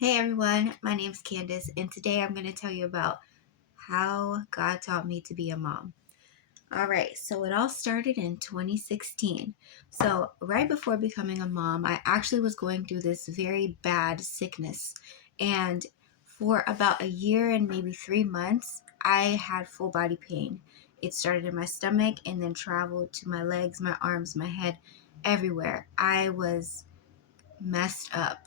Hey everyone, my name's Candace, and today I'm going to tell you about how God taught me to be a mom. All right, so it all started in 2016. So, right before becoming a mom, I actually was going through this very bad sickness. And for about a year and maybe 3 months, I had full body pain. It started in my stomach and then traveled to my legs, my arms, my head, everywhere. I was messed up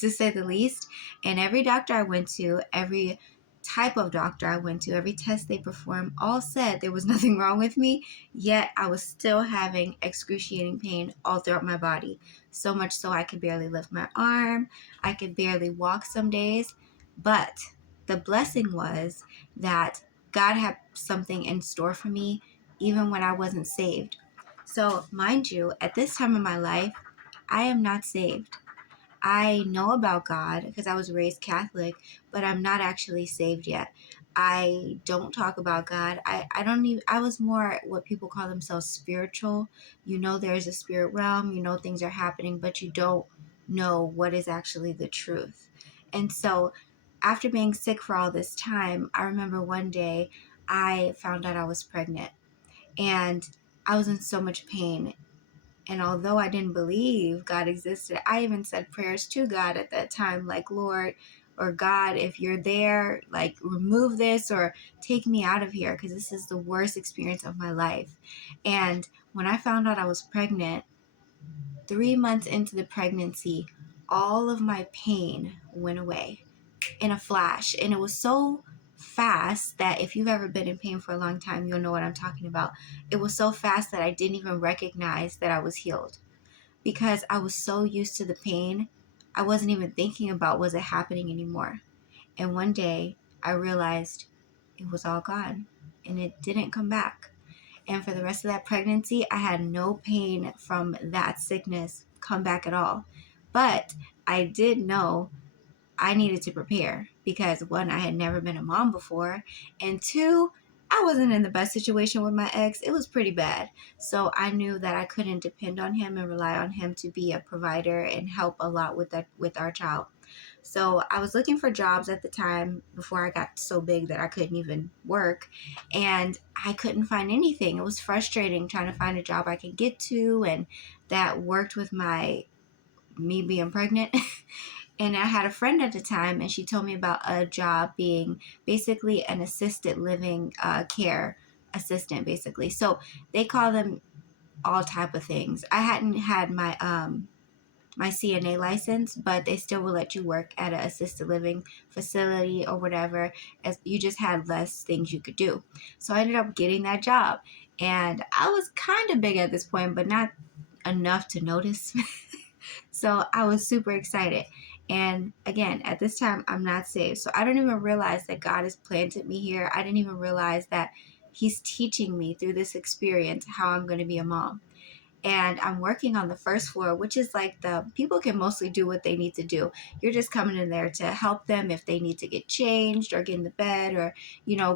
to say the least. And every doctor I went to, every type of doctor I went to, every test they performed, all said there was nothing wrong with me, yet I was still having excruciating pain all throughout my body. So much so I could barely lift my arm, I could barely walk some days. But the blessing was that God had something in store for me even when I wasn't saved. So, mind you, at this time of my life, I am not saved. I know about God because I was raised Catholic, but I'm not actually saved yet. I don't talk about God. I don't even, I was more what people call themselves spiritual. You know, there's a spirit realm, you know, things are happening, but you don't know what is actually the truth. And so, after being sick for all this time, I remember one day I found out I was pregnant and I was in so much pain. And although I didn't believe God existed, I even said prayers to God at that time, like, Lord or God, if you're there, like, remove this or take me out of here because this is the worst experience of my life. And when I found out I was pregnant, 3 months into the pregnancy, all of my pain went away in a flash. And it was so fast that if you've ever been in pain for a long time, you'll know what I'm talking about. It was so fast that I didn't even recognize that I was healed because I was so used to the pain, I wasn't even thinking about was it happening anymore. And one day I realized it was all gone and it didn't come back. And for the rest of that pregnancy, I had no pain from that sickness come back at all. But I did know I needed to prepare because one, I had never been a mom before, and two, I wasn't in the best situation with my ex. It was pretty bad. So I knew that I couldn't depend on him and rely on him to be a provider and help a lot with our child. So I was looking for jobs at the time before I got so big that I couldn't even work, and I couldn't find anything. It was frustrating trying to find a job I could get to and that worked with my me being pregnant. And I had a friend at the time, and she told me about a job being basically an assisted living care assistant, basically. So they call them all type of things. I hadn't had my CNA license, but they still will let you work at an assisted living facility or whatever, as you just had less things you could do. So I ended up getting that job, and I was kind of big at this point, but not enough to notice. So I was super excited. And again, at this time, I'm not saved. So I don't even realize that God has planted me here. I didn't even realize that He's teaching me through this experience how I'm going to be a mom. And I'm working on the first floor, which is like the people can mostly do what they need to do. You're just coming in there to help them if they need to get changed or get in the bed or,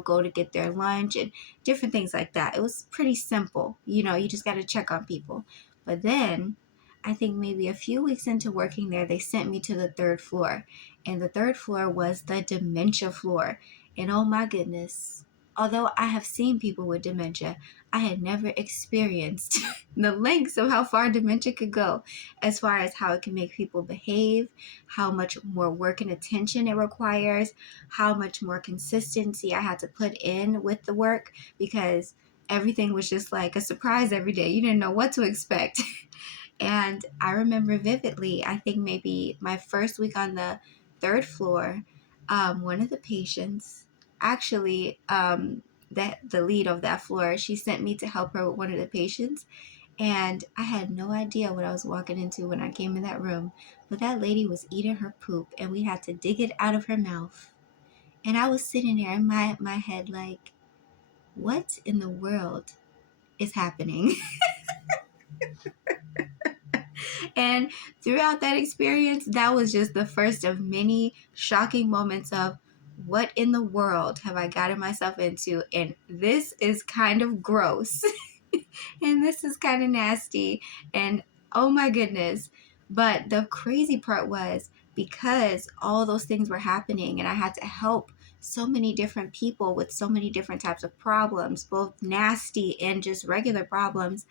go to get their lunch and different things like that. It was pretty simple. You just got to check on people. But then I think maybe a few weeks into working there, they sent me to the third floor. And the third floor was the dementia floor. And oh my goodness, although I have seen people with dementia, I had never experienced the lengths of how far dementia could go, as far as how it can make people behave, how much more work and attention it requires, how much more consistency I had to put in with the work, because everything was just like a surprise every day. You didn't know what to expect. And I remember vividly, I think maybe my first week on the third floor, one of the patients actually, that the lead of that floor, she sent me to help her with one of the patients. And I had no idea what I was walking into when I came in that room. But that lady was eating her poop and we had to dig it out of her mouth. And I was sitting there in my head like, what in the world is happening? And throughout that experience, that was just the first of many shocking moments of what in the world have I gotten myself into? And this is kind of gross. And this is kind of nasty. And oh my goodness. But the crazy part was because all those things were happening and I had to help so many different people with so many different types of problems, both nasty and just regular problems.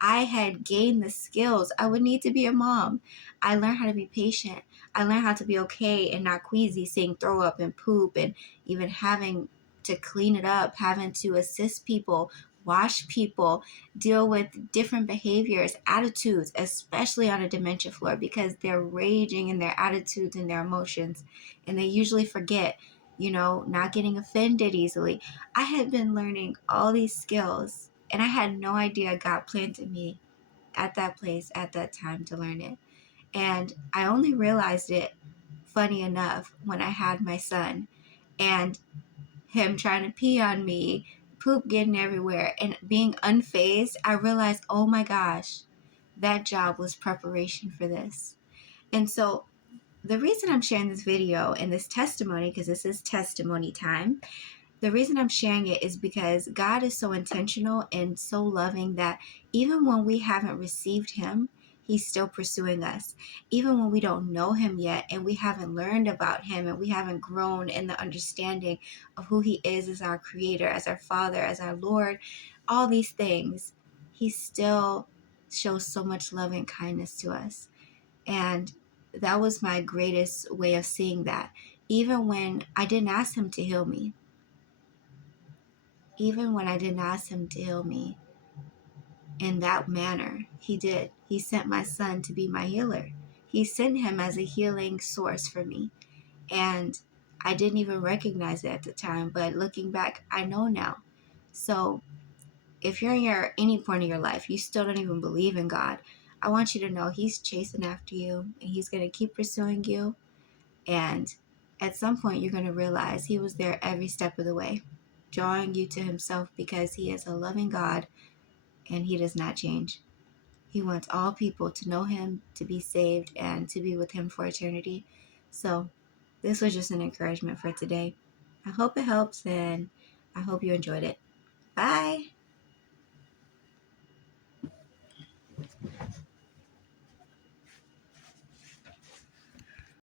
I had gained the skills I would need to be a mom. I learned how to be patient. I learned how to be okay and not queasy, seeing throw up and poop, and even having to clean it up, having to assist people, wash people, deal with different behaviors, attitudes, especially on a dementia floor, because they're raging in their attitudes and their emotions. And they usually forget, not getting offended easily. I had been learning all these skills and I had no idea God planted me at that place at that time to learn it. And I only realized it, funny enough, when I had my son and him trying to pee on me, poop getting everywhere, and being unfazed. I realized, oh my gosh, that job was preparation for this. And so the reason I'm sharing this video and this testimony, because this is testimony time, the reason I'm sharing it is because God is so intentional and so loving that even when we haven't received Him, He's still pursuing us. Even when we don't know Him yet and we haven't learned about Him and we haven't grown in the understanding of who He is as our Creator, as our Father, as our Lord, all these things, He still shows so much love and kindness to us. And that was my greatest way of seeing that. Even when I didn't ask Him to heal me, even when I didn't ask Him to heal me in that manner, He did. He sent my son to be my healer. He sent him as a healing source for me. And I didn't even recognize it at the time, but looking back, I know now. So if you're in any point in your life, you still don't even believe in God, I want you to know He's chasing after you and He's going to keep pursuing you. And at some point, you're going to realize He was there every step of the way, drawing you to Himself because He is a loving God and He does not change. He wants all people to know Him, to be saved, and to be with Him for eternity. So this was just an encouragement for today. I hope it helps and I hope you enjoyed it. Bye.